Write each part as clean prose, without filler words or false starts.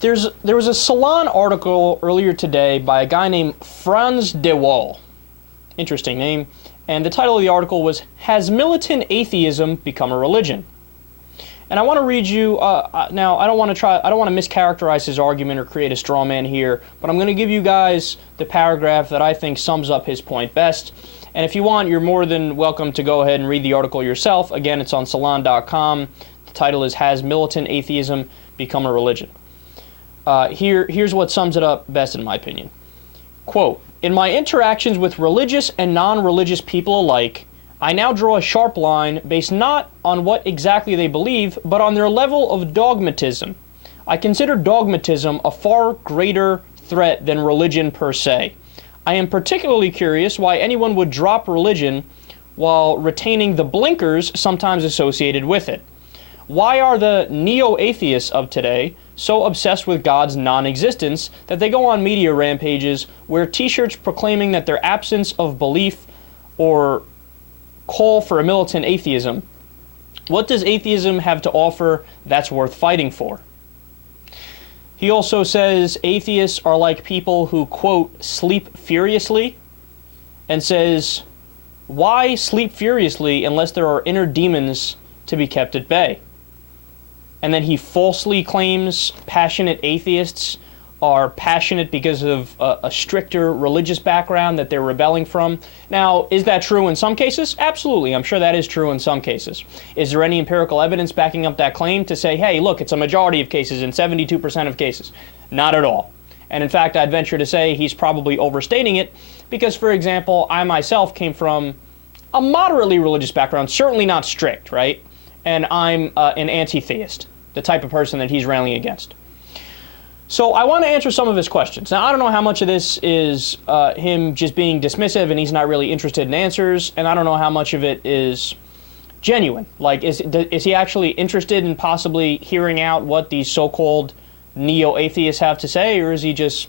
There was a Salon article earlier today by a guy named Franz de Waal. Interesting name. And the title of the article was, "Has Militant Atheism Become a Religion?" And I want to read you, now I don't want to mischaracterize his argument or create a straw man here, but I'm going to give you guys the paragraph that I think sums up his point best. And if you want, you're more than welcome to go ahead and read the article yourself. Again, it's on salon.com. The title is, "Has Militant Atheism Become a Religion?" Here's what sums it up best in my opinion. Quote, "In my interactions with religious and non-religious people alike, I now draw a sharp line based not on what exactly they believe, but on their level of dogmatism. I consider dogmatism a far greater threat than religion per se. I am particularly curious why anyone would drop religion while retaining the blinkers sometimes associated with it. Why are the neo-atheists of today so obsessed with God's non-existence that they go on media rampages, wear t-shirts proclaiming that their absence of belief or call for a militant atheism? What does atheism have to offer that's worth fighting for?" He also says atheists are like people who, quote, "sleep furiously," and says, why sleep furiously unless there are inner demons to be kept at bay? And then he falsely claims passionate atheists are passionate because of a stricter religious background that they're rebelling from. Now, is that true in some cases? Absolutely. I'm sure that is true in some cases. Is there any empirical evidence backing up that claim to say, hey, look, it's a majority of cases in 72% of cases? Not at all. And in fact, I'd venture to say he's probably overstating it because, for example, I myself came from a moderately religious background, certainly not strict, right? And I'm an anti-theist, the type of person that he's railing against. So I want to answer some of his questions. Now, I don't know how much of this is him just being dismissive and he's not really interested in answers, and I don't know how much of it is genuine. Like, is he actually interested in possibly hearing out what these so-called neo-atheists have to say, or is he just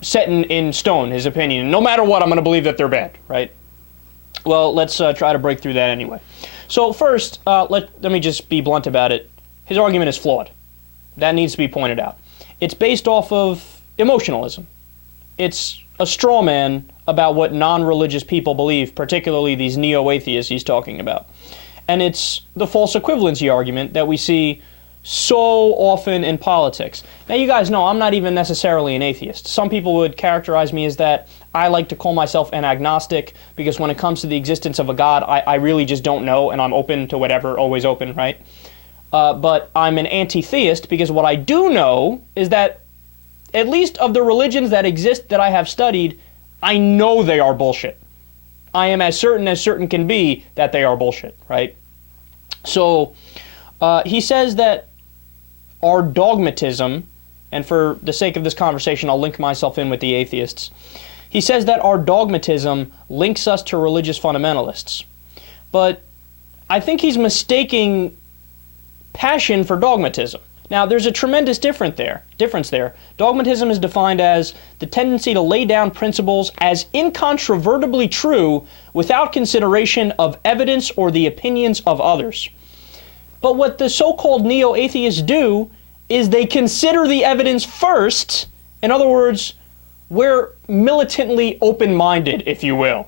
setting in stone his opinion? No matter what, I'm going to believe that they're bad, right? Well, let's try to break through that anyway. So first, let me just be blunt about it. His argument is flawed. That needs to be pointed out. It's based off of emotionalism. It's a straw man about what non-religious people believe, particularly these neo-atheists he's talking about. And it's the false equivalency argument that we see so often in politics. Now, you guys know I'm not even necessarily an atheist. Some people would characterize me as that. I like to call myself an agnostic because when it comes to the existence of a God, I really just don't know, and I'm open to whatever, always open, right? But I'm an anti-theist because what I do know is that at least of the religions that exist that I have studied, I know they are bullshit. I am as certain can be that they are bullshit, right? So he says that our dogmatism, and for the sake of this conversation, I'll link myself in with the atheists. He says that our dogmatism links us to religious fundamentalists. But I think he's mistaking passion for dogmatism. Now, there's a tremendous difference there. Dogmatism is defined as the tendency to lay down principles as incontrovertibly true without consideration of evidence or the opinions of others. But what the so-called neo-atheists do is they consider the evidence first. In other words, we're militantly open-minded, if you will.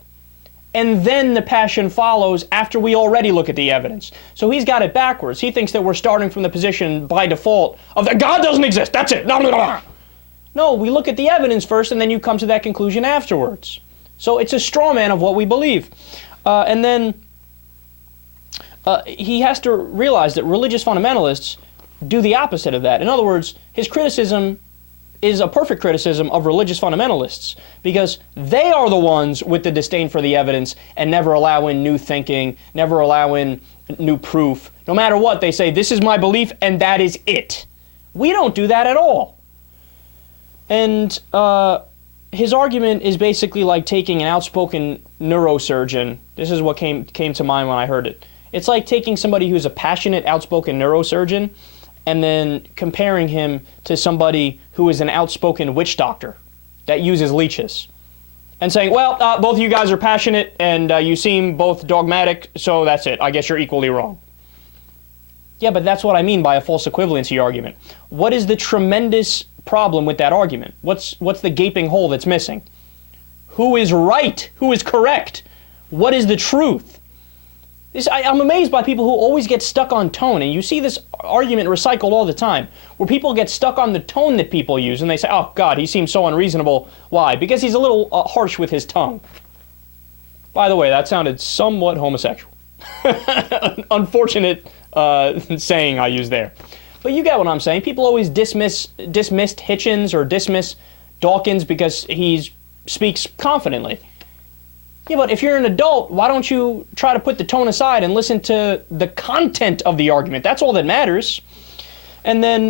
And then the passion follows after we already look at the evidence. So he's got it backwards. He thinks that we're starting from the position by default of that God doesn't exist, that's it. No, we look at the evidence first and then you come to that conclusion afterwards. So it's a straw man of what we believe. And then he has to realize that religious fundamentalists do the opposite of that. In other words, his criticism is a perfect criticism of religious fundamentalists because they are the ones with the disdain for the evidence and never allow in new thinking, never allow in new proof. No matter what, they say, this is my belief and that is it. We don't do that at all. And his argument is basically like taking an outspoken neurosurgeon. This is what came to mind when I heard it. It's like taking somebody who's a passionate, outspoken neurosurgeon and then comparing him to somebody who is an outspoken witch doctor that uses leeches. And saying, well, both of you guys are passionate and you seem both dogmatic, so that's it. I guess you're equally wrong. Yeah, but that's what I mean by a false equivalency argument. What is the tremendous problem with that argument? What's the gaping hole that's missing? Who is right? Who is correct? What is the truth? I'm amazed by people who always get stuck on tone, and you see this argument recycled all the time, where people get stuck on the tone that people use, and they say, oh God, he seems so unreasonable. Why? Because he's a little harsh with his tongue. By the way, that sounded somewhat homosexual. Unfortunate saying I used there. But you get what I'm saying. People always dismissed Hitchens or dismiss Dawkins because he speaks confidently. Yeah, but if you're an adult, why don't you try to put the tone aside and listen to the content of the argument? That's all that matters. And then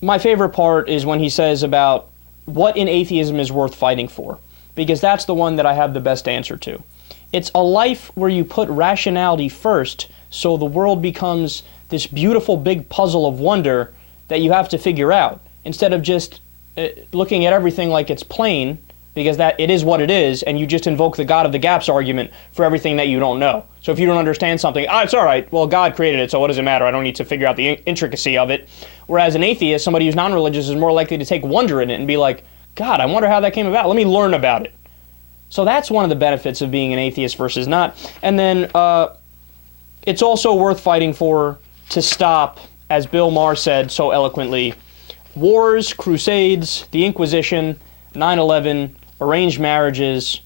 my favorite part is when he says about what in atheism is worth fighting for, because that's the one that I have the best answer to. It's a life where you put rationality first, so the world becomes this beautiful big puzzle of wonder that you have to figure out, instead of just looking at everything like it's plain, because that it is what it is, and you just invoke the God of the gaps argument for everything that you don't know. So if you don't understand something, it's all right, well, God created it, so what does it matter? I don't need to figure out the intricacy of it. Whereas an atheist, somebody who's non-religious, is more likely to take wonder in it and be like, God, I wonder how that came about. Let me learn about it. So that's one of the benefits of being an atheist versus not. And then it's also worth fighting for to stop, as Bill Maher said so eloquently, wars, crusades, the Inquisition, 9/11, arranged marriages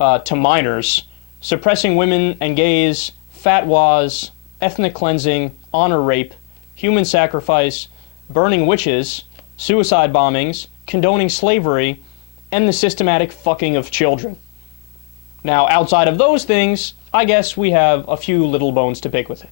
to minors, suppressing women and gays, fatwas, ethnic cleansing, honor rape, human sacrifice, burning witches, suicide bombings, condoning slavery, and the systematic fucking of children. Now, outside of those things, I guess we have a few little bones to pick with it.